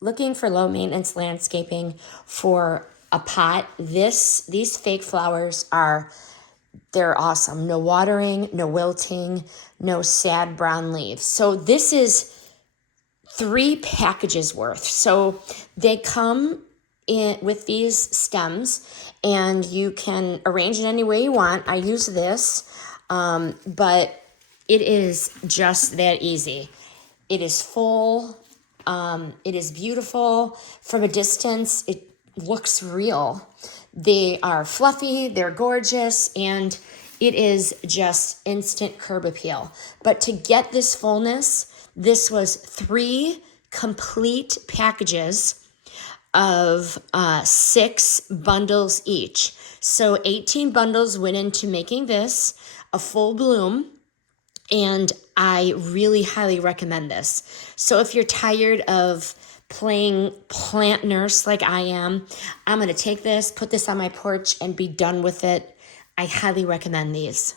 looking for low maintenance landscaping for a pot, these fake flowers they're awesome. No watering, no wilting, no sad brown leaves. So this is 3 packages worth. So they come in with these stems, and you can arrange it any way you want. I use this, but it is just that easy. It is full. It is beautiful. From a distance, it looks real. They are fluffy, they're gorgeous, and it is just instant curb appeal. But to get this fullness, this was 3 complete packages of 6 bundles each. So 18 bundles went into making this a full bloom, and I really highly recommend this. So if you're tired of playing plant nurse like I am, I'm going to take this, put this on my porch, and be done with it. I highly recommend these.